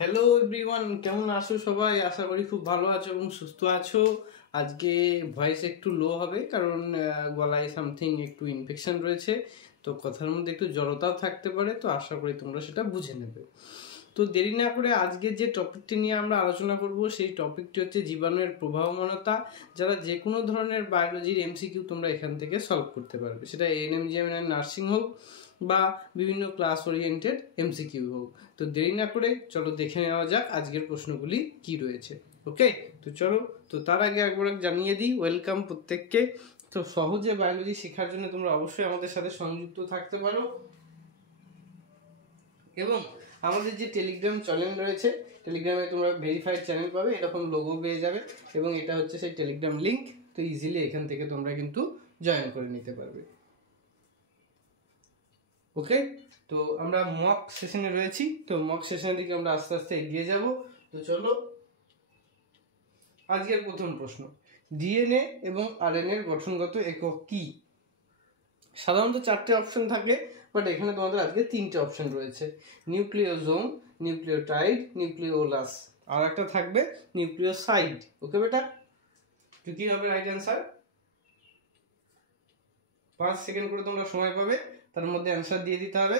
Hello everyone, কেমন আছো সবাই? আশা করি খুব ভালো আছো এবং সুস্থ আছো। আজকে ভয়েস একটু লো হবে কারণ গলায় সামথিং একটু ইনফেকশন রয়েছে, তো কথার মধ্যে একটু জড়তাও থাকতে পারে, তো আশা করি তোমরা সেটা বুঝে নেবে। তো দেরি না করে আজকে যে টপিকটি নিয়ে আমরা আলোচনা করব সেই টপিকটি হচ্ছে জীবাণুর প্রবাহমানতা। যারা যে কোনো ধরনের বায়োলজির এমসিকিউ তোমরা এখান থেকে সলভ করতে পারবে, সেটা এএনএম জিএনএম নার্সিং হোক বা বিভিন্ন ক্লাস ওরিয়েন্টেড এমসিকিউ হোক। তো দেরি না করে চলো দেখে নেওয়া যাক আজকের প্রশ্নগুলি কি রয়েছে। ওকে, তো চলো। তো তার আগে একবার জানিয়ে দিই, ওয়েলকাম প্রত্যেককে। তো সহজে বায়োলজি শেখার জন্য তোমরা অবশ্যই আমাদের সাথে সংযুক্ত থাকতে পারো এবং আমাদের যে টেলিগ্রাম চ্যানেল রয়েছে, টেলিগ্রামে তোমরা ভেরিফাইড চ্যানেল পাবে, এরকম লোগো পেয়ে যাবে এবং এটা হচ্ছে সেই টেলিগ্রাম লিঙ্ক। তো ইজিলি এখান থেকে তোমরা কিন্তু জয়েন করে নিতে পারবে। ওকে, তো আমরা মক সেশনে রয়েছি, তো মক সেশনের দিকে আমরা আস্তে আস্তে এগিয়ে যাব। তো চলো, আজকের প্রথম প্রশ্ন, ডিএনএ এবং আরএনএ এর গঠনগত একক কি? সাধারণত 4টে অপশন থাকে, বাট এখানে তোমাদের আজকে 3টে অপশন রয়েছে। নিউক্লিওজোম, নিউক্লিওটাইড, নিউক্লিওলাস, আর একটা থাকবে নিউক্লিওসাইড। ওকে বেটা, তো কি হবে রাইট অ্যান্সার? 5 সেকেন্ড করে তোমরা সময় পাবে, তার মধ্যে অ্যান্সার দিয়ে দিতে হবে।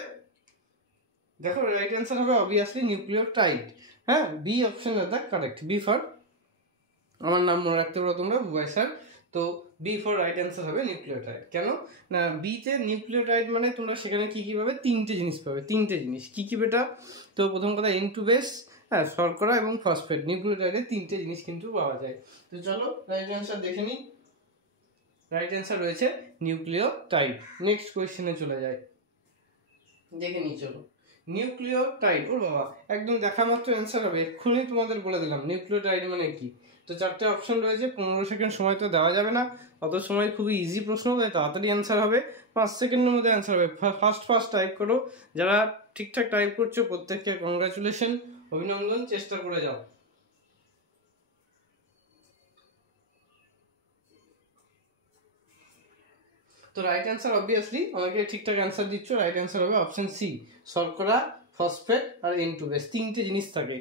দেখো, রাইট অ্যান্সার হবে অবভিয়াসলি নিউক্লিওটাইড। হ্যাঁ, B option is the correct. B for, আমার নাম মনে রাখতে পারো তোমরা, বুবাই স্যার। তো বি ফর রাইট অ্যান্সার হবে নিউক্লিওটাইড। কেন না, বিতে নিউক্লিওটাইড মানে তোমরা সেখানে কি কি পাবে? 3টে জিনিস পাবে। 3টে জিনিস কি কি বেটা? তো প্রথম কথা এন টু বেস, হ্যাঁ, শর্করা এবং ফসফেট। নিউক্লিওটাইডে 3টে জিনিস কিন্তু পাওয়া যায়। তো চলো রাইট অ্যান্সার দেখে নিই। রাইট অ্যান্সার রয়েছে নিউক্লিওটাইড। নেক্সট কোয়েশ্চেনে চলে যায়, দেখে নিই চলো। নিউক্লিওটাইড, ও বাবা, একদম দেখা মাত্র অ্যান্সার হবে। এক্ষুনি তোমাদের বলে দিলাম নিউক্লিওটাইড মানে কি। তো 4টে অপশন রয়েছে, 15 সেকেন্ড সময় তো দেওয়া যাবে না, অত সময় খুবই ইজি প্রশ্ন, তাই তাড়াতাড়ি অ্যান্সার হবে। 5 সেকেন্ডের মধ্যে অ্যান্সার হবে। ফার্স্ট টাইপ করো। যারা ঠিকঠাক টাইপ করছো প্রত্যেককে কংগ্রাচুলেশন, অভিনন্দন, চেষ্টা করে যাও। তো রাইট অ্যান্সার অবভিয়াসলি, অনেকে ঠিকঠাক অ্যান্সার দিচ্ছ, রাইট অ্যান্সার হবে অপশন সি, শর্করা, ফসফেট আর এন টু বেস। 3টে জিনিস থাকে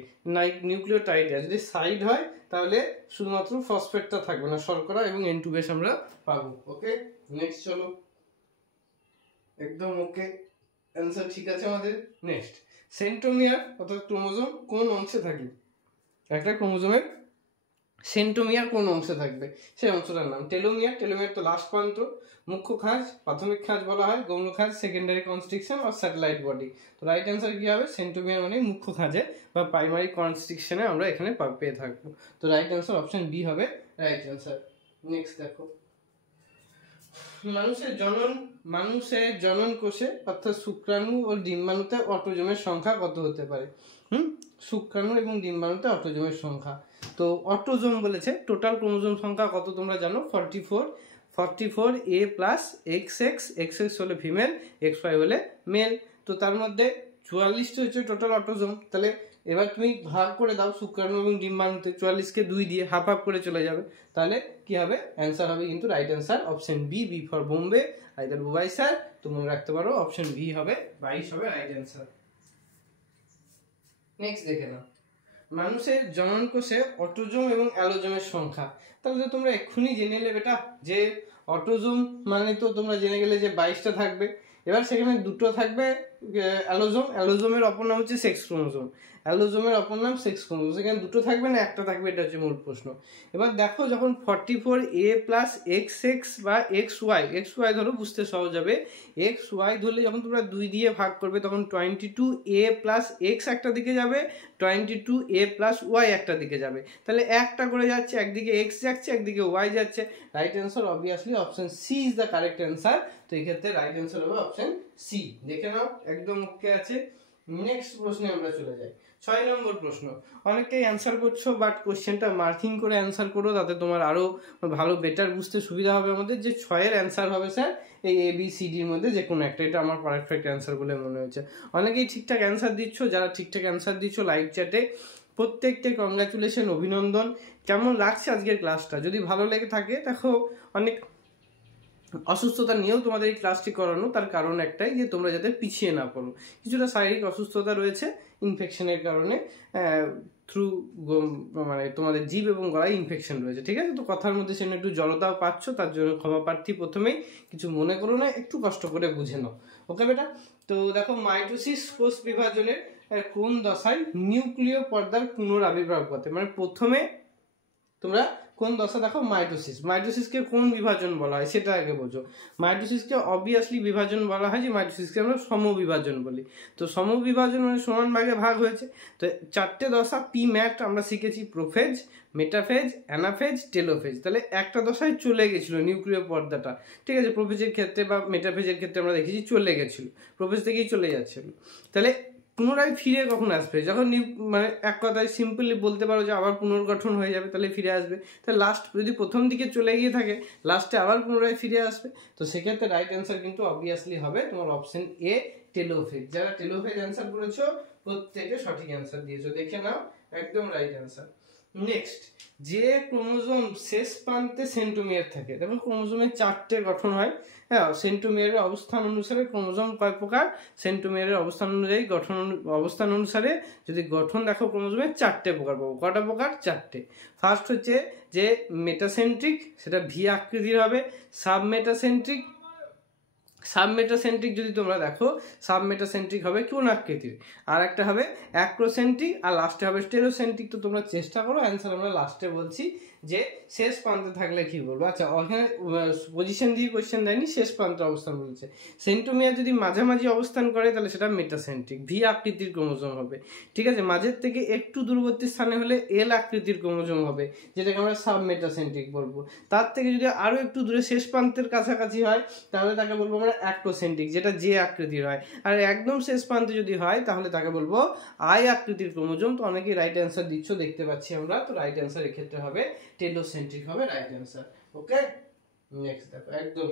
নিউক্লিওটাইডে। যদি সাইড হয় তাহলে শুধুমাত্র ফসফেটটা থাকবে না, শর্করা এবং এন টু বেস আমরা পাবো। ওকে, নেক্সট চলো। একদম ওকে, অ্যান্সার ঠিক আছে আমাদের। নেক্সট, সেন্ট্রোমিয়ার অর্থাৎ ক্রোমোজোম কোন অংশে থাকে? একটা ক্রোমোজোমের সেন্ট্রোমিয়ার কোন অংশে থাকবে সেই অংশটার নাম টেলোমিয়ার। টেলোমিয়ার তো লাস্ট প্রান্ত। মুখ্য খাঁজ, প্রাথমিক খাঁজ বলা হয়, গৌণ খাঁজ সেকেন্ডারি কনস্ট্রিকশন আর স্যাটেলাইট বডি। তো রাইট অ্যান্সার কি হবে? সেন্ট্রোমিয়ার মানে মুখ্য খাঁজে বা প্রাইমারি কনস্ট্রিকশনে আমরা এখানে পেয়ে থাকবো। তো রাইট অ্যান্সার অপশন বি হবে রাইট অ্যান্সার। নেক্সট দেখো, মানুষের জনন কোষে অর্থাৎ শুক্রাণু ও ডিম্বাণুতে অটোজোমের সংখ্যা কত হতে পারে? শুক্রাণু এবং ডিম্বাণুতে অটোজোমের সংখ্যা। তো অটোজোম বলেছে, টোটাল ক্রোমোজোম সংখ্যা কত তোমরা জানো? 44 এ প্লাস এক্স এক্স হলে ফিমেল, এক্স ওয়াই হলে মেল। তো তার মধ্যে 44টা হচ্ছে টোটাল অটোজোম। তাহলে এবার তুমি ভাগ করে দাও শুক্রাণু এবং ডিম্বাণুতে, 44কে 2 দিয়ে হাফ হাফ করে চলে যাবে। তাহলে কি হবে? অ্যান্সার হবে কিন্তু right answer option B, B for Bombay, either Bubai sir. তো মনে রাখতে পারো অপশন বি হবে 22 হবে রাইট অ্যান্সার। নেক্সট দেখে নাও, মানুষের জনন কোষে অটোজোম এবং অ্যালোজোমের সংখ্যা। তাহলে তো তোমরা এক্ষুনি জেনে নেবে বেটা যে অটোজোম মানে তো তোমরা জেনে গেলে যে 22টা থাকবে। এবার সেখানে দুটো থাকবে অ্যালোজোম, অ্যালোজোমের অপর নাম হচ্ছে সেক্স ক্রোমোজোম, অ্যালোজোমের অপর নাম সেক্স ক্রোমোজোম। সেখানে দুটো থাকবে না একটা থাকবে, এটা হচ্ছে মূল প্রশ্ন। এবার দেখো, যখন 44 এ প্লাস এক্স বা এক্স ওয়াই ধরো, বুঝতে সহজ হবে। এক্স ওয়াই ধরলে যখন তোমরা 2 দিয়ে ভাগ করবে তখন 22 এ প্লাস এক্স একটা দিকে যাবে, 22 এ প্লাস ওয়াই একটা দিকে যাবে। তাহলে একটা করে যাচ্ছে, একদিকে এক্স যাচ্ছে একদিকে ওয়াই যাচ্ছে। Right answer obviously option C is the correct answer. তো এই ক্ষেত্রে রাইট অ্যান্সার হবে অপশন সি। দেখে নাও, একদম ওকে আছে। নেক্সট প্রশ্নে আমরা চলে যাই। 6 নম্বর প্রশ্ন। অনেকেই অ্যান্সার করছো, বাট কোশ্চেনটা মার্কিং করে অ্যান্সার করো, তাতে তোমার আরো ভালো বেটার বুঝতে সুবিধা হবে আমাদের। যে 6-এর অ্যান্সার হবে স্যার এই এ বি সি ডির মধ্যে যে কোনো একটা, এটা আমার পারফেক্ট অ্যান্সার বলে মনে হয়েছে। অনেকেই ঠিকঠাক অ্যান্সার দিচ্ছ, যারা ঠিকঠাক অ্যান্সার দিচ্ছ লাইভ চ্যাটে প্রত্যেককে কংগ্রাচুলেশন, অভিনন্দন। কেমন লাগছে আজকের ক্লাসটা? যদি ভালো লেগে থাকে, দেখো অনেক অসুস্থতা নিয়েও তোমাদের এই ক্লাসটি করানো, তার কারণ একটাই যে তোমরা যাতে পিছিয়ে না পড়ো। কিছুটা শারীরিক অসুস্থতা রয়েছে ইনফেকশনের কারণে, থ্রু মানে তোমাদের জিভ এবং গলায় ইনফেকশন রয়েছে, ঠিক আছে? তো কথার মধ্যে সেখানে একটু জড়তা পাচ্ছ, তার জন্য ক্ষমা প্রার্থী। প্রথমেই কিছু মনে করো না, একটু কষ্ট করে বুঝে নাও, ওকে বেটা? তো দেখো, মাইটোসিস কোষ বিভাজনের কোন দশায় নিউক্লিয় পর্দার পুনরাবির্ভাব ঘটে? মানে প্রথমে তোমরা কোন দশা দেখো, মাইটোসিস। মাইটোসিসকে কোন বিভাজন বলা হয় সেটা আগে বোঝো। মাইটোসিসকে অবভিয়াসলি বিভাজন বলা হয়, যে মাইটোসিসকে আমরা সমবিভাজন বলি। তো সমবিভাজন মানে সমান ভাগে ভাগ হয়েছে। তো 4টে দশা পি ম্যাট আমরা শিখেছি, প্রোফেজ, মেটাফেজ, অ্যানাফেজ, টেলোফেজ। তাহলে একটা দশায় চলে গেছিল নিউক্লিয় পর্দাটা, ঠিক আছে? প্রোফেজের ক্ষেত্রে বা মেটাফেজের ক্ষেত্রে আমরা দেখেছি চলে গেছিল, প্রোফেজ থেকেই চলে যাচ্ছিল। তাহলে পুনরায় ফিরে কখন আসবে? যখন মানে এক কথায় সিম্পলি বলতে পারো যে আবার পুনর্গঠন হয়ে যাবে, তাহলে ফিরে আসবে। তাহলে লাস্ট যদি প্রথম দিকে চলে গিয়ে থাকে, লাস্টে আবার পুনরায় ফিরে আসবে। তো সেক্ষেত্রে রাইট অ্যান্সার কিন্তু অবভিয়াসলি হবে তোমার অপশন এ, টেলোফেজ। যারা টেলোফেজ অ্যান্সার করেছো প্রত্যেকে সঠিক অ্যান্সার দিয়েছো, দেখে নাও, একদম রাইট অ্যান্সার। নেক্সট, যে ক্রোমোজোম শেষ প্রান্তে সেন্ট্রোমিয়ার থাকে। দেখো, ক্রোমোজোমের 4টে গঠন হয়, হ্যাঁ। সেন্ট্রোমিয়ারের অবস্থান অনুসারে ক্রোমোজোম কয় প্রকার? সেন্ট্রোমিয়ারের অবস্থান অনুযায়ী অবস্থান অনুসারে যদি গঠন দেখো, ক্রোমোজোমের 4টে প্রকার পাবো। কটা প্রকার? 4টে। ফার্স্ট হচ্ছে যে মেটাসেন্ট্রিক, সেটা ভি আকৃতির হবে। সাবমেটাসেন্ট্রিক যদি তোমরা দেখো, সাবমেটাসেন্ট্রিক হবে কোন আকৃতির? আর একটা হবে অ্যাক্রোসেন্ট্রিক, আর লাস্টে হবে স্টেরোসেন্ট্রিক। তো তোমরা চেষ্টা করো, অ্যান্সার আমরা লাস্টে বলছি যে শেষ প্রান্তে থাকলে কি বলবো। আচ্ছা, ওখানে পজিশন দিয়ে কোয়েশ্চেন দেয়নি, শেষ প্রান্তে অবস্থান বলছে। সেন্ট্রোমিয়ার যদি মাঝামাঝি অবস্থান করে তাহলে সেটা মেটাসেন্ট্রিক, ভি আকৃতির ক্রোমোজোম হবে, ঠিক আছে? মাঝের থেকে একটু দূরবর্তী স্থানে হলে এল আকৃতির ক্রোমোজোম হবে, যেটাকে আমরা সাবমেটাসেন্ট্রিক বলবো। তার থেকে যদি আরো একটু দূরে শেষ প্রান্তের কাছাকাছি হয় তাহলে তাকে বলবো আমরা অ্যাক্রোসেন্ট্রিক, যেটা জে আকৃতির হয়। আর একদম শেষ প্রান্তে যদি হয় তাহলে তাকে বলবো আই আকৃতির ক্রোমোজোম। তো অনেকেই রাইট অ্যান্সার দিচ্ছ, দেখতে পাচ্ছি আমরা। তো রাইট অ্যান্সার এক্ষেত্রে হবে টেলোসেন্ট্রিক, হবে রাইট অ্যান্সার, ওকে? নেক্সট দেখো, একদম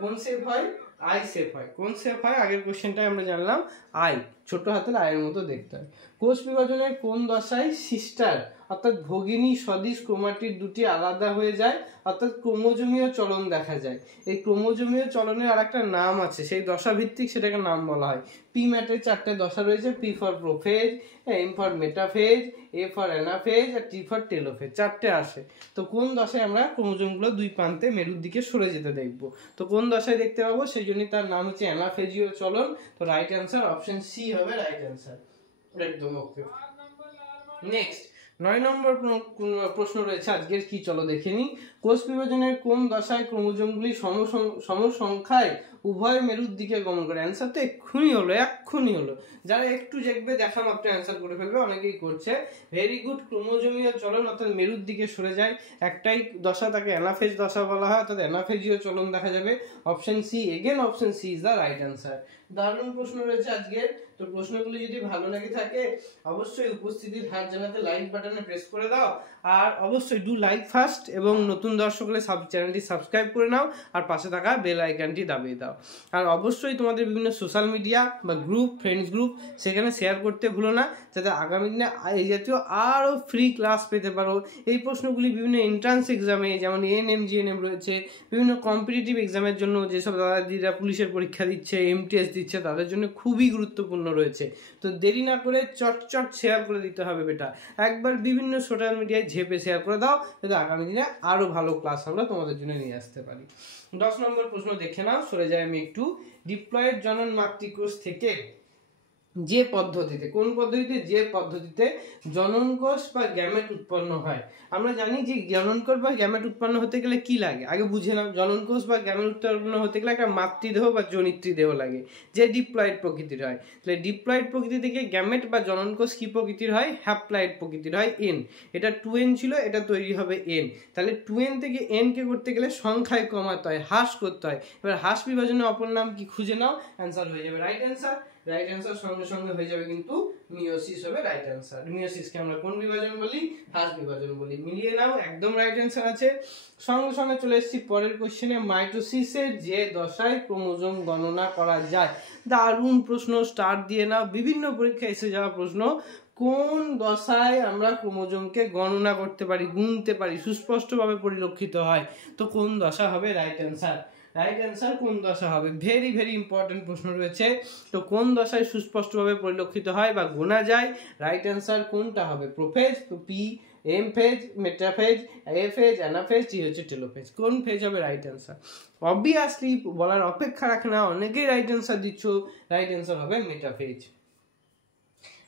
কোন শেপ হয়? আই শেপ হয়। কোন শেপ হয়? আগের কোশ্চেনটাই আমরা জানলাম, আই, ছোট হাতের আয়ের মতো দেখতে হয়। কোষ বিভাজনের কোন দশায় সিস্টার অর্থাৎ ভগিনী সদিশ ক্রোমাটিড দুটি আলাদা হয়ে যায়, অর্থাৎ ক্রোমোজোমীয় চলন দেখা যায়? এই ক্রোমোজোমীয় চলনের আর একটা নাম আছে, সেই দশা ভিত্তিক সেটাকে নাম বলা হয়। পি ম্যাটের 4টে দশা রয়েছে, P for prophase, M for metaphase, A for anaphase, আর টি ফর টেলোফেজ। 4টে আসে। তো কোন দশায় আমরা ক্রোমোজোমগুলো দুই প্রান্তে মেরুর দিকে সরে যেতে দেখবো? তো কোন দশায় দেখতে পাবো? সেই জন্যই তার নাম হচ্ছে অ্যানাফেজীয় চলন। তো রাইট অ্যান্সার অপশন সি হবে রাইট অ্যান্সার, একদম ওকে। নেক্সট, 9 নম্বর প্রশ্ন রয়েছে আজকের, কি চলো দেখে নিই। কোষ বিভাজনের কোন দশায় ক্রোমোজোমগুলি সমসংখ্যায় উভয় মেরুর দিকে গমন করে? অ্যান্সার তো এক্ষুনি হলো। যারা একটু দেখবে দেখা মাত্র অ্যান্সার করে ফেলবে, অনেকেই করছে। Very good. ক্রোমোজোমীয় চলন অর্থাৎ মেরুর দিকে সরে যায়, একটাই দশা, তাকে অ্যানাফেজ দশা বলা হয়, অর্থাৎ অ্যানাফেজীয় চলন দেখা যাবে। Option C, again option C is the right answer. দারুণ প্রশ্ন রয়েছে আজকের। তো প্রশ্নগুলি যদি ভালো লেগে থাকে অবশ্যই উপস্থিতির হার জানাতে লাইক বাটনে প্রেস করে দাও, আর অবশ্যই ডু লাইক ফার্স্ট, এবং নতুন দর্শক হলে চ্যানেলটি সাবস্ক্রাইব করে নাও, আর পাশে থাকা বেল আইকনটি দাবিয়ে দাও। আর অবশ্যই তোমাদের বিভিন্ন সোশ্যাল মিডিয়া বা গ্রুপ, ফ্রেন্ডস গ্রুপ, সেখানে শেয়ার করতে ভুলো না, যাতে আগামী দিনে এই জাতীয় আরও ফ্রি ক্লাস পেতে পারো। এই প্রশ্নগুলি বিভিন্ন এন্ট্রান্স এক্সামে, যেমন এএনএম, জিএনএম রয়েছে, বিভিন্ন কম্পিটিটিভ এক্সামের জন্য, যেসব দাদাদিরা পুলিশের পরীক্ষা দিচ্ছে, এমটিএস দিচ্ছে, তাদের জন্য খুবই গুরুত্বপূর্ণ রয়েছে। তো দেরি না করে চট শেয়ার করে দিতে হবে বেটা, একবার বিভিন্ন সোশ্যাল মিডিয়ায় ঝেপে শেয়ার করে দাও, যাতে আগামী দিনে আরও ভালো ক্লাস আমরা তোমাদের জন্য নিয়ে আসতে পারি। 10 নম্বর প্রশ্ন দেখে নাও, সরে যাই আমি একটু। ডিপ্লয়েড জনন মাতৃকোষ থেকে যে পদ্ধতিতে, কোন পদ্ধতিতে? যে পদ্ধতিতে জননকোষ বা গ্যামেট উৎপন্ন হয়। আমরা জানি যে জননকোষ বা গ্যামেট উৎপন্ন হতে গেলে কি লাগে, আগে বুঝে নাও। জননকোষ বা গ্যামেট উৎপন্ন হতে গেলে একটা মাতৃদেহ বা জনিত্রী দেহ লাগে, যে ডিপ্লয়েড প্রকৃতির হয়। তাহলে ডিপ্লয়েড প্রকৃতি থেকে গ্যামেট বা জননকোষ কি প্রকৃতির হয়? হ্যাপ্লয়েড প্রকৃতির হয়, এন। এটা 2n ছিল, এটা তৈরি হবে এন। তাহলে 2n থেকে n কে করতে গেলে সংখ্যায় কমাতে হয়, হ্রাস করতে হয়। এবার হ্রাস বিভাজনের অপর নাম কি খুঁজে নাও, অ্যান্সার হয়ে যাবে রাইট অ্যান্সার। রাইট অ্যান্সার সঙ্গে সঙ্গে হয়ে যাবে কিন্তু মিওসিস হবে রাইট অ্যান্সার। মিওসিসকে আমরা কোন বিভাজন বলি? হ্রাস বিভাজন বলি। মিলিয়ে নাও, একদম রাইট অ্যান্সার আছে। সঙ্গে সঙ্গে চলে এসেছি পরের কোশ্চেনে। মাইটোসিসের যে দশায় ক্রোমোজোম গণনা করা যায়। দারুণ প্রশ্ন, স্টার দিয়ে নাও, বিভিন্ন পরীক্ষায় এসে যাওয়া প্রশ্ন। কোন দশায় আমরা ক্রোমোজোমকে গণনা করতে পারি, গুনতে পারি, সুস্পষ্টভাবে পরিলক্ষিত হয়? তো কোন দশা হবে? রাইট অ্যান্সার রাইট অ্যান্সার কোন দশা হবে? ভেরি ভেরি ইম্পর্টেন্ট প্রশ্ন রয়েছে। তো কোন দশায় সুস্পষ্টভাবে পরিলক্ষিত হয় বা গোনা যায়? রাইট অ্যান্সার কোনটা হবে? প্রোফেজ, তো পি এম ফেজ, মেটাফেজ, এ ফেজ, অ্যানাফেজ, জি হচ্ছে টেলোফেজ। কোন ফেজ হবে রাইট অ্যান্সার? অবভিয়াসলি বলার অপেক্ষা রাখে না, অনেকেই রাইট অ্যান্সার দিচ্ছ। রাইট অ্যান্সার হবে মেটাফেজ।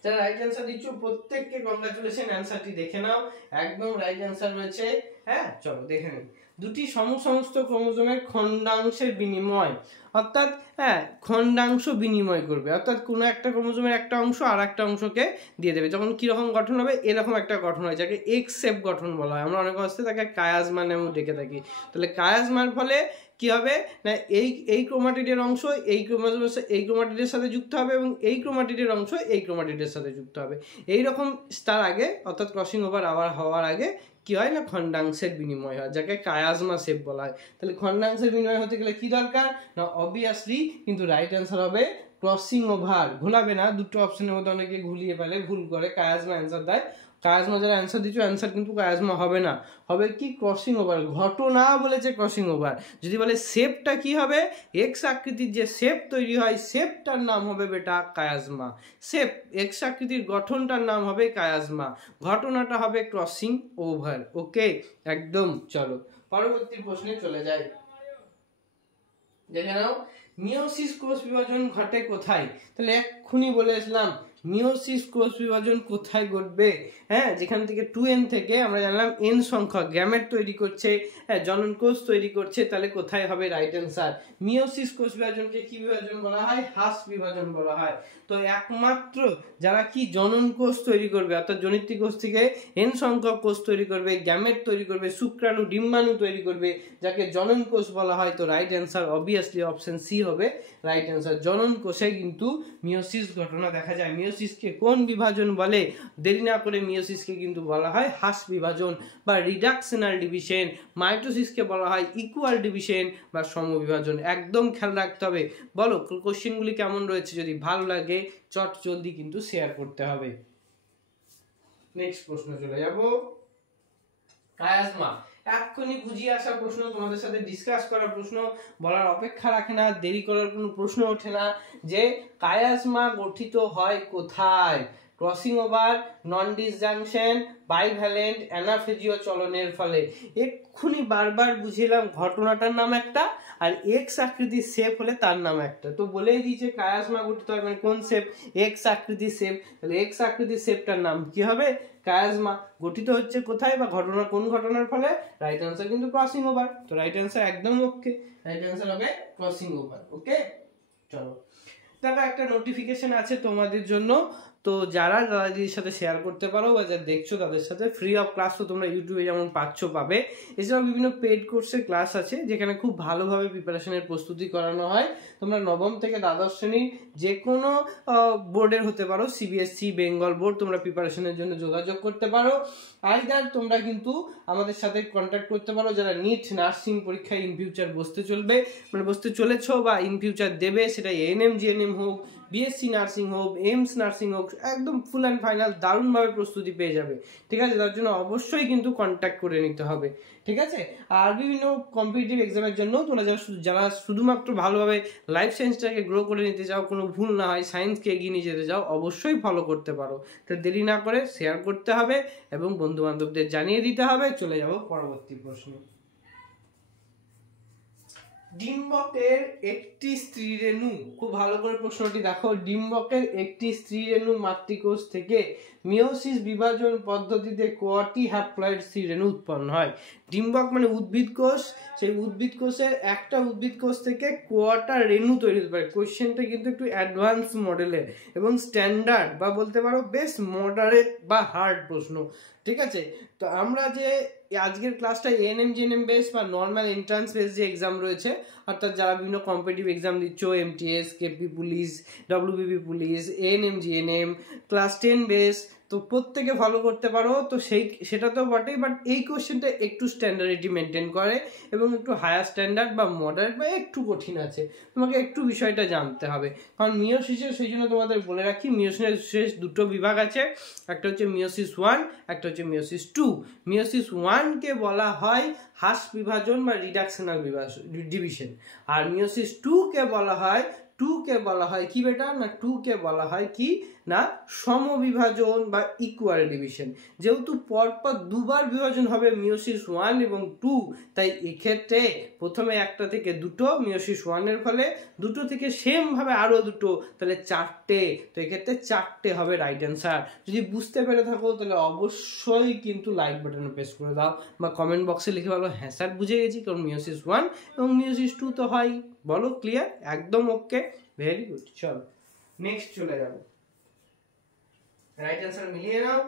যারা রাইট অ্যান্সার দিচ্ছ প্রত্যেককে কংগ্রাচুলেশন, অ্যান্সারটি দেখে নাও, একদম রাইট অ্যান্সার রয়েছে। হ্যাঁ চলো দেখে নিই। দুটি সমস্ত ক্রোমোজোমের খণ্ডাংশের বিনিময়, অর্থাৎ হ্যাঁ খণ্ডাংশ বিনিময় করবে, অর্থাৎ কোনো একটা ক্রোমোজোমের একটা অংশ আর একটা অংশকে দিয়ে দেবে। যখন কিরকম গঠন হবে? এরকম একটা গঠন হয়, যাকে এক্স শেপ গঠন বলা হয়। আমরা অনেক অবস্থায় তাকে কায়াজমা নামেও ডেকে থাকি। তাহলে কায়াজমার ফলে কি হবে না, এই ক্রোমাটিডের অংশ এই ক্রোমাটিডের সাথে যুক্ত হবে এবং এই ক্রোমাটিডের অংশ এই ক্রোমাটিডের সাথে যুক্ত হবে। এইরকম তার আগে অর্থাৎ ক্রসিং ওভার হওয়ার আগে কি হয় না, খণ্ডাংশের বিনিময় হয়, যাকে কায়াজমা শেপ বলা হয়। তাহলে খণ্ডাংশের বিনিময় হতে গেলে কি দরকার না, অবভিয়াসলি কিন্তু রাইট অ্যান্সার হবে ক্রসিং ওভার। ভুলাবে না, দুটো অপশনের মধ্যে অনেকে ঘুলিয়ে ফেলে, ভুল করে কায়াজমা অ্যান্সার দেয়। কায়াজমা যারা অ্যান্সার দিচ্ছ, অ্যান্সার কিন্তু কায়াজমা হবে না, হবে কি ক্রসিং ওভার। ঘটনা বলেছে ক্রসিং ওভার। যদি বলে শেপটা কি হবে, এক্স আকৃতির যে শেপ তৈরি হয় শেপটার নাম হবে বেটা কায়াজমা। শেপ এক্স আকৃতির গঠনটার নাম হবে কায়াজমা, ঘটনাটা হবে ক্রসিং ওভার। ওকে একদম। চলো পরবর্তী প্রশ্নে চলে যাই, দেখে নাও। মিওসিস কোষ বিভাজন ঘটে কোথায়? তাহলে এক্ষুনি বলেছিলাম মিওসিস কোষ বিভাজন কোথায় ঘটবে? হ্যাঁ, যেখান থেকে 2n থেকে আমরা জানলাম n সংখ্যক গ্যামেট তৈরি করছে, হ্যাঁ জনন কোষ তৈরি করছে, তাহলে কোথায় হবে রাইট অ্যান্সার? মিওসিস কোষ বিভাজনকে কি বিভাজন বলা হয়? হ্রাস বিভাজন বলা হয়। তো একমাত্র যারা কি জনন কোষ তৈরি করবে, অর্থাৎ জনিত্রী কোষ থেকে n সংখ্যক কোষ তৈরি করবে, গ্যামেট তৈরি করবে, শুক্রাণু ডিম্বাণু তৈরি করবে, যাকে জনন কোষ বলা হয়। তো right answer obviously option C হবে রাইট অ্যান্সার। জনন কোষে কিন্তু মিওসিস ঘটনা দেখা যায়। মিওসিসকে কোন বিভাজন বলে? দেরি না করে মিওসিসকে কিন্তু বলা হয় হ্রাস বিভাজন বা রিডাকশনাল ডিভিশন। মাইটোসিসকে বলা হয় ইকুয়াল ডিভিশন বা সমবিভাজন। একদম খেয়াল রাখতে হবে। বলো কোশ্চেনগুলি কেমন রয়েছে? যদি ভালো লাগে চট জলদি কিন্তু শেয়ার করতে হবে। নেক্সট প্রশ্ন চলে যাব। কায়াজমা এক্ষুনি বুঝিয়ে আসা প্রশ্ন, তোমাদের সাথে ডিসকাস করার প্রশ্ন, বলার অপেক্ষা রাখে না, দেরি করার কোনো প্রশ্ন ওঠে না। যে কায়াজমা গঠিত হয় কোথায়? ক্রসিং ওভার, নন ডিসজাংশন, বাইভ্যালেন্ট, অ্যানাফেজিও চলনের ফলে। এক্ষুনি বারবার বুঝিলাম ঘটনাটার নাম একটা আর এক্স আকৃতির শেপ হলে তার নাম একটা। তো বলেই দিয়েছে কায়াজমা গঠিত হয় মানে কোন শেপ? এক্স আকৃতির শেপ। তাহলে এক্স আকৃতির শেপটার নাম কি হবে? কায়াজমা। গঠিত হচ্ছে কোথায় বা ঘটনা কোন ঘটনার ফলে? রাইট অ্যান্সার কিন্তু ক্রসিং ওভার। তো রাইট অ্যান্সার একদম ওকে, রাইট অ্যান্সার হবে ক্রসিং ওভার। ওকে চলো, দেখো একটা নোটিফিকেশন আছে তোমাদের জন্য। তো যারা দাদাদির সাথে শেয়ার করতে পারো বা যারা দেখছো তাদের সাথে, ফ্রি অফ ক্লাস তো তোমরা ইউটিউবে যেমন পাবে, এছাড়াও বিভিন্ন পেড কোর্সের ক্লাস আছে যেখানে খুব ভালোভাবে প্রিপারেশনের প্রস্তুতি করানো হয়। তোমরা নবম থেকে দ্বাদশ শ্রেণীর যে কোনো বোর্ডের হতে পারো, সিবিএসসি, বেঙ্গল বোর্ড, তোমরা প্রিপারেশনের জন্য যোগাযোগ করতে পারো। আইদার তোমরা কিন্তু আমাদের সাথে কন্ট্যাক্ট করতে পারো যারা নিট নার্সিং পরীক্ষায় ইন ফিউচার বসতে চলেছো বা ইন ফিউচার দেবে, সেটা এএনএম জিএনএম হোক, বিএসসি নার্সিং হোক, এইমস নার্সিং হোক, একদম ফুল অ্যান্ড ফাইনাল দারুণভাবে প্রস্তুতি পেয়ে যাবে। ঠিক আছে, তার জন্য অবশ্যই কিন্তু কন্ট্যাক্ট করে নিতে হবে। ঠিক আছে, আর বিভিন্ন কম্পিটিটিভ এক্সামের জন্য তোমরা যারা শুধুমাত্র ভালোভাবে লাইফ সায়েন্সটাকে গ্রো করে নিতে চাও, কোনো ভুল না হয়, সায়েন্সকে এগিয়ে নিয়ে যেতে চাও, অবশ্যই ফলো করতে পারো। তো দেরি না করে শেয়ার করতে হবে এবং বন্ধু বান্ধবদের জানিয়ে দিতে হবে। চলে যাব পরবর্তী প্রশ্ন। ডিম্বকের একটি স্ত্রী রেণু, খুব ভালো করে প্রশ্নটি দেখো, ডিম্বকের একটি স্ত্রী রেণু মাতৃকোষ থেকে মিওসিস বিভাজন পদ্ধতিতে কয়টি হ্যাপ্লয়েড স্ত্রী রেণু উৎপন্ন হয়? ডিম্বক মানে উদ্ভিদ কোষ, সেই উদ্ভিদ কোষের একটা উদ্ভিদ কোষ থেকে কয়টা রেণু তৈরি হতে পারে। কোশ্চেনটা কিন্তু একটু অ্যাডভান্স মডেলের এবং স্ট্যান্ডার্ড বা বলতে পারো বেশ মডারেট বা হার্ড প্রশ্ন। ঠিক আছে, তো আমরা যে আজকের ক্লাসটা এএনএম জিএনএম বেস বা নর্মাল এন্ট্রান্স বেস যে এক্সাম রয়েছে, অর্থাৎ যারা বিভিন্ন কম্পিটিটিভ এক্সাম দিচ্ছ, MTS, KP police, WBP police, ANM GNM, class 10 base, তো প্রত্যেকে ফলো করতে পারো, তো সেটা তো বটেই, বাট এই কোশ্চেনটা একটু স্ট্যান্ডার্ডিটি মেনটেন করে এবং একটু হায়ার স্ট্যান্ডার্ড বা মডারেট বা একটু কঠিন আছে, তোমাকে একটু বিষয়টা জানতে হবে। কারণ মিওসিসের, সেই জন্য তোমাদের বলে রাখি, মিওসিসের শেষ দুটো বিভাগ আছে, একটা হচ্ছে মিওসিস 1, একটা হচ্ছে মিওসিস 2। মিওসিস 1কে বলা হয় হ্রাস বিভাজন বা রিডাকশনাল ডিভিশন, আর মিওসিস 2কে বলা হয় কি বেটা, না 2কে বলা হয় কি না সমবিভাজন বা ইকুয়াল ডিভিশন। যেহেতু পরপর দুবার বিভাজন হবে মিওসিস 1 এবং 2, তাই এক্ষেত্রে প্রথমে একটা থেকে দুটো মিওসিস 1-এর ফলে, দুটো থেকে সেম ভাবে আরো দুটো, তাহলে 4টে। তো এক্ষেত্রে 4টে হবে রাইট অ্যান্সার। যদি বুঝতে পেরে থাকো তাহলে অবশ্যই কিন্তু লাইক বাটনে প্রেস করে দাও বা কমেন্ট বক্সে লিখে বলো হ্যাঁ স্যার বুঝে গেছি, কারণ মিওসিস 1 এবং মিওসিস 2 তো হয়। বলো ক্লিয়ার, একদম ওকে, ভেরি গুড। চলো নেক্সট চলে যাবো, রাইট অ্যান্সার মিলিয়ে নাও।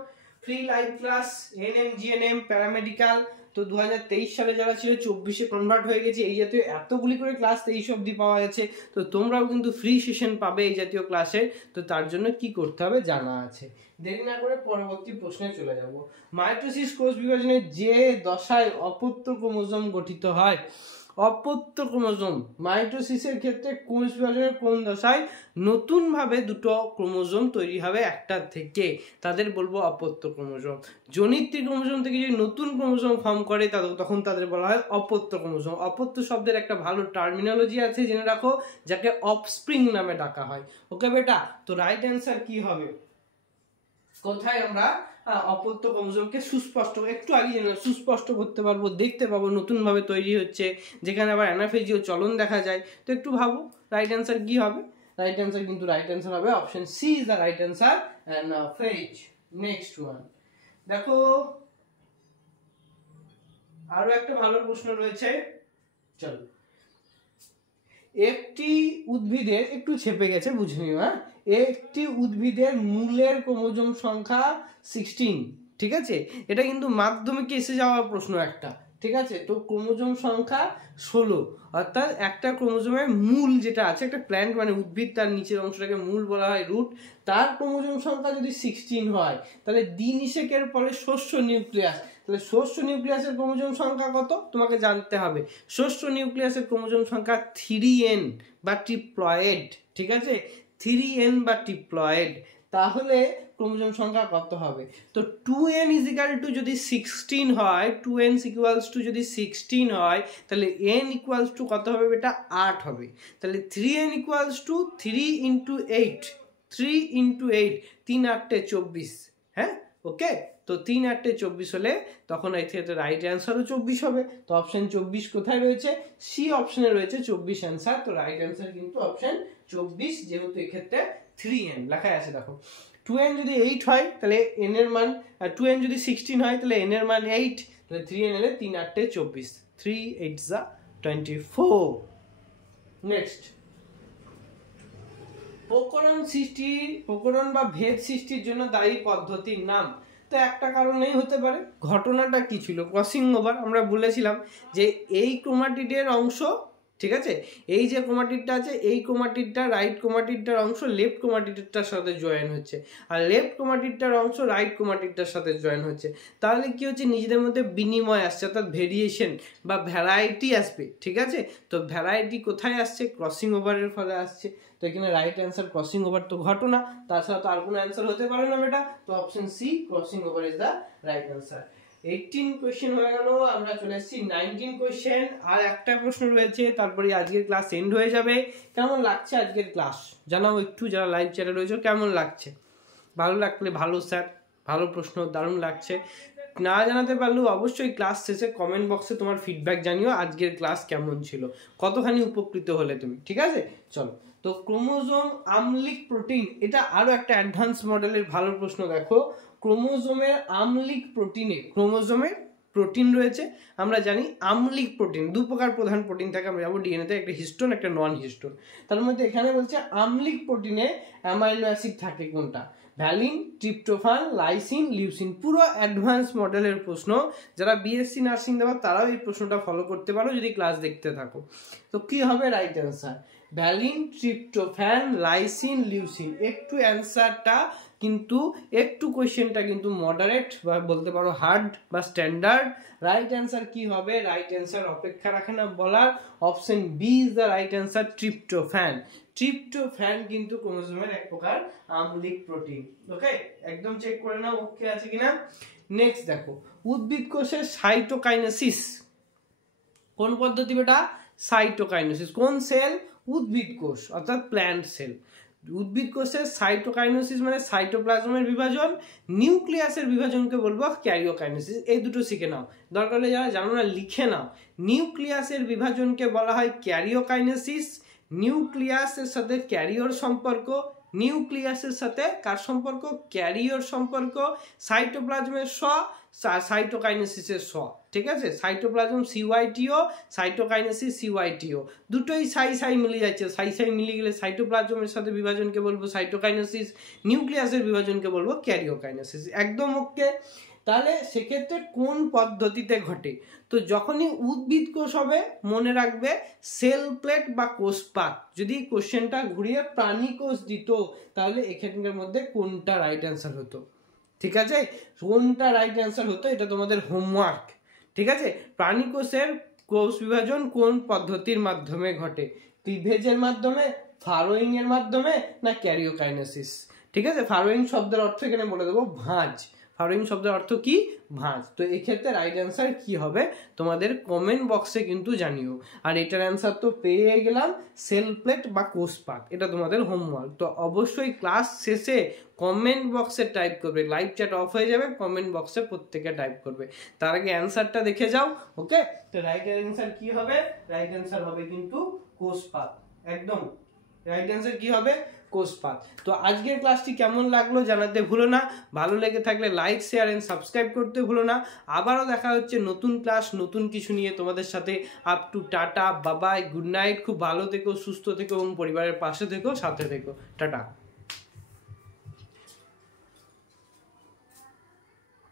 Free live class ANM GNM paramedical, তো 2023 সালে যারা ছিল 24-এ কনভার্ট হয়ে গেছে। এই জাতীয় এতগুলি করে ক্লাস 23 অবধি পাওয়া গেছে, তো তোমরাও কিন্তু ফ্রি সেশন পাবে এই জাতীয় ক্লাসে। তো তার জন্য কি করতে হবে জানা আছে। দেরি না করে পরবর্তী প্রশ্নে চলে যাব। মাইটোসিস কোষ বিভাজনের যে দশায় অপত্য ক্রোমোজোম গঠিত হয়, অপত্য ক্রোমোজোম মাইটোসিসের ক্ষেত্রে কোষ বিভাজনের কোন দশায় নতুন ভাবে দুটো ক্রোমোজোম তৈরি হবে একটা থেকে, তাদের বলবো অপত্য ক্রোমোজোম। জনিত্রী ক্রোমোজোম থেকে যদি নতুন ক্রোমোজোম ফর্ম করে তখন তাদের বলা হয় অপত্য ক্রোমোজোম। অপত্য শব্দের একটা ভালো টার্মিনোলজি আছে, জেনে রাখো, যাকে অফস্প্রিং নামে ডাকা হয়। ওকে বেটা, তো রাইট অ্যান্সার কি হবে, কোথায় আমরা অপত্য ক্রোমোজোমকে সুস্পষ্ট, একটু আগে জানলাম, সুস্পষ্ট করতে পারবো, দেখতে পাবো নতুন ভাবে তৈরি হচ্ছে, যেখানে আবার অ্যানাফেজিও চলন দেখা যায়। তো একটু ভাবো রাইট অ্যান্সার কি হবে। রাইট অ্যান্সার কিন্তু রাইট অ্যান্সার হবে option C is the right answer, anaphase. Next one দেখো, আরো একটা ভালো প্রশ্ন রয়েছে, চলো। একটি উদ্ভিদের, একটু ছেপে গেছে বুঝে নিও, হ্যাঁ, একটি উদ্ভিদের মূলের ক্রোমোজোম সংখ্যা 16, ঠিক আছে? এটা কিন্তু মাধ্যমিকে এসে যাওয়া প্রশ্ন একটা, ঠিক আছে? তো ক্রোমোজোম সংখ্যা 16, অর্থাৎ একটা ক্রোমোজোমের মূল যেটা আছে, একটা প্ল্যান্ট মানে উদ্ভিদ, তার নিচের অংশটাকে মূল বলা হয়, রুট, তার ক্রোমোজোম সংখ্যা যদি 16 হয়, তাহলে দ্বিনিষেকের পরে শস্য নিউক্লিয়াস, তাহলে শস্য নিউক্লিয়াসের ক্রোমোজোম সংখ্যা কত তোমাকে জানতে হবে। শস্য নিউক্লিয়াসের ক্রোমোজোম সংখ্যা 3n বা ট্রিপ্লয়েড, ঠিক আছে? 3n বা ট্রিপ্লয়েড, তাহলে ক্রোমোজোম সংখ্যা কত হবে? তো 2n ইজিক্যাল টু যদি 16 হয়, 2n ইকুয়ালস টু যদি 16 হয়, তাহলে n ইকুয়ালস টু কত হবে বেটা? 8 হবে। তাহলে 3n equals to 3 into 8, 3 into 8, 3 8 24, হ্যাঁ ওকে। তো 3 8 24 হলে তখন এই ক্ষেত্রে রাইট অ্যান্সারও 24 হবে। তো অপশন 24 কোথায় রয়েছে? সি অপশনে রয়েছে 24 অ্যান্সার। তো রাইট অ্যান্সার কিন্তু অপশন 24, যেহেতু এক্ষেত্রে 3n লেখা আছে। দেখো 2n যদি 8 হয় তাহলে n এর মান, 2n যদি 16 হয় তাহলে n এর মান 8, তাহলে 3n এলে 3 8 24, 3 8 যা 24। নেক্সট, প্রকরণ বা ভেদ সৃষ্টির জন্য দায়ী পদ্ধতির নাম। তো একটা কারণেই হতে পারে। ঘটনাটা কি ছিল? Crossing over. আমরা বলেছিলাম যে এই ক্রোমাটিডের অংশ, ঠিক আছে, এই যে ক্রোমাটিডটা আছে, এই ক্রোমাটিডটা, রাইট ক্রোমাটিডটার অংশ লেফট ক্রোমাটিডটার সাথে জয়েন হচ্ছে, আর লেফট ক্রোমাটিডটার অংশ রাইট ক্রোমাটিডটার সাথে জয়েন হচ্ছে। তাহলে কি হচ্ছে? নিজেদের মধ্যে বিনিময় আসছে, অর্থাৎ ভেরিয়েশন বা ভ্যারাইটি আসবে, ঠিক আছে? তো ভ্যারাইটি কোথায় আসছে? ক্রসিং ওভারের ফলে আসছে। তো এখানে রাইট অ্যান্সার ক্রসিং ওভার তো ঘটনা, তাছাড়া তো আর কোনো অ্যান্সার হতে পারে না বেটা। তো option C crossing over is the right answer. 18 question হয়ে গেল, আমরা চলে এসেছি 19 কোয়েশ্চেন। আর একটা প্রশ্ন রয়েছে, তারপরে আজকের ক্লাস এন্ড হয়ে যাবে। কেমন লাগছে আজকের ক্লাস জানাও একটু, যারা লাইভ চ্যাটে রয়েছে কেমন লাগছে? ভালো লাগলে ভালো স্যার, ভালো প্রশ্ন, দারুণ লাগছে। না জানাতে পারলেও অবশ্যই ক্লাস শেষে কমেন্ট বক্সে তোমার ফিডব্যাক জানিও, আজকের ক্লাস কেমন ছিল, কতখানি উপকৃত হলে তুমি, ঠিক আছে? চলো, তো ক্রোমোজোম আমলিক প্রোটিন, এটা আরো একটা অ্যাডভান্স মডেলের ভালো প্রশ্ন। দেখো ক্রোমোজোমের আমলিক প্রোটিনে, ক্রোমোজোমের প্রোটিন রয়েছে, আমরা জানি আমলিক প্রোটিন দু প্রকার প্রধান প্রোটিন থাকে, আমরা যাবো ডিএনএতে, একটা হিস্টোন একটা নন হিস্টোন। তার মধ্যে এখানে বলছে আমলিক প্রোটিনে অ্যামাইনো অ্যাসিড থাকে কোনটা? Valine, tryptophan, lysine, leucine. পুরো অ্যাডভান্স মডেলের প্রশ্ন। যারা বিএসসি নার্সিং দেওয়া তারাও এই প্রশ্নটা ফলো করতে পারো যদি ক্লাস দেখতে থাকো। তো কি হবে right answer? Valine, tryptophan, lysine, leucine. একটু অ্যান্সারটা কিন্তু একটু কোয়েশ্চেনটা কিন্তু মডারেট বা বলতে পারো হার্ড বা স্ট্যান্ডার্ড। রাইট অ্যান্সার কি হবে? রাইট অ্যান্সার অপেক্ষা রাখে না বলার, option B is the right answer, tryptophan. Tryptophan কিন্তু ক্রোমোজোমের এক প্রকার আম্লিক প্রোটিন। ওকে, একদম চেক করে নাও ওকে আছে কিনা। নেক্সট দেখো, উদ্ভিদ কোষের সাইটোকাইনেসিস কোন পদ্ধতি বেটা? সাইটোকাইনেসিস। কোন সেল? উদ্ভিদ কোষ অর্থাৎ প্ল্যান্ট সেল। উদ্ভিদ কোষের সাইটোকাইনেসিস মানে সাইটোপ্লাজমের বিভাজন, নিউক্লিয়াসের বিভাজনকে বলবো ক্যারিওকাইনেসিস। এই দুটো শিখে নাও, দরকার হলে যারা জানো না লিখে নাও। নিউক্লিয়াসের বিভাজনকে বলা হয় ক্যারিওকাইনেসিস। নিউক্লিয়াসের সাথে ক্যারিওর সম্পর্ক, নিউক্লিয়াসের সাথে কার সম্পর্ক? ক্যারিওর সম্পর্ক। সাইটোপ্লাজমের সাইটোকাইনেসিসের ঠিক আছে। সাইটোপ্লাজম সিওয়াইটিও, সাইটোকাইনেসিস সিওয়াইটিও, দুটোই সাই মিলে যাচ্ছে। সাই মিলে গেলে সাইটোপ্লাজমের সাথে বিভাজনকে বলবো সাইটোকাইনেসিস, নিউক্লিয়াসের বিভাজনকে বলবো ক্যারিওকাইনেসিস। একদম ওকে। তাহলে সেক্ষেত্রে কোন পদ্ধতিতে ঘটে? তো যখনই উদ্ভিদ কোষ হবে মনে রাখবে সেল প্লেট বা কোষপাত। যদি কোশ্চেনটা ঘুরিয়ে প্রাণী কোষ দিত তাহলে এখানকার মধ্যে কোনটা রাইট অ্যান্সার হতো? ঠিক আছে, কোনটা রাইট অ্যান্সার হতো এটা তোমাদের হোমওয়ার্ক। ঠিক আছে, প্রাণী কোষের কোষ বিভাজন কোন পদ্ধতির মাধ্যমে ঘটে? ক্লিভেজের মাধ্যমে, ফারোয়িং এর মাধ্যমে, না ক্যারিওকাইনেসিস? ঠিক আছে, ফারোয়িং শব্দের অর্থ এখানে বলে দেবো ভাঁজ। ফারোয়িং শব্দের অর্থ কি? ভাঁজ। তো এক্ষেত্রে রাইট অ্যান্সার কি হবে তোমাদের কমেন্ট বক্সে কিন্তু জানিও। আর এটার অ্যান্সার তো পেয়ে গেলাম, সেল প্লেট বা কোষপাত। এটা তোমাদের হোমওয়ার্ক। তো অবশ্যই ক্লাস শেষে কমেন্ট বক্সে টাইপ করবে। লাইভ চ্যাট অফ হয়ে যাবে, কমেন্ট বক্সে প্রত্যেকে টাইপ করবে। তার আগে অ্যান্সারটা দেখে যাও। ওকে, তো রাইট অ্যান্সার কি হবে? রাইট অ্যান্সার হবে কিন্তু কোষপাত। একদম রাইট অ্যান্সার কি হবে? কোষপাত। তো আজকের ক্লাসটি কেমন লাগলো জানাতে ভুলো না। ভালো লেগে থাকলে লাইক, শেয়ার এন্ড সাবস্ক্রাইব করতে ভুলো না। আবারও দেখা হচ্ছে নতুন ক্লাস, নতুন কিছু নিয়ে তোমাদের সাথে। আপ টু টাটা, বাবাই, গুড নাইট। খুব ভালো থেকো, সুস্থ থেকো এবং পরিবারের পাশে থেকো, সাথে থেকো। টাটা।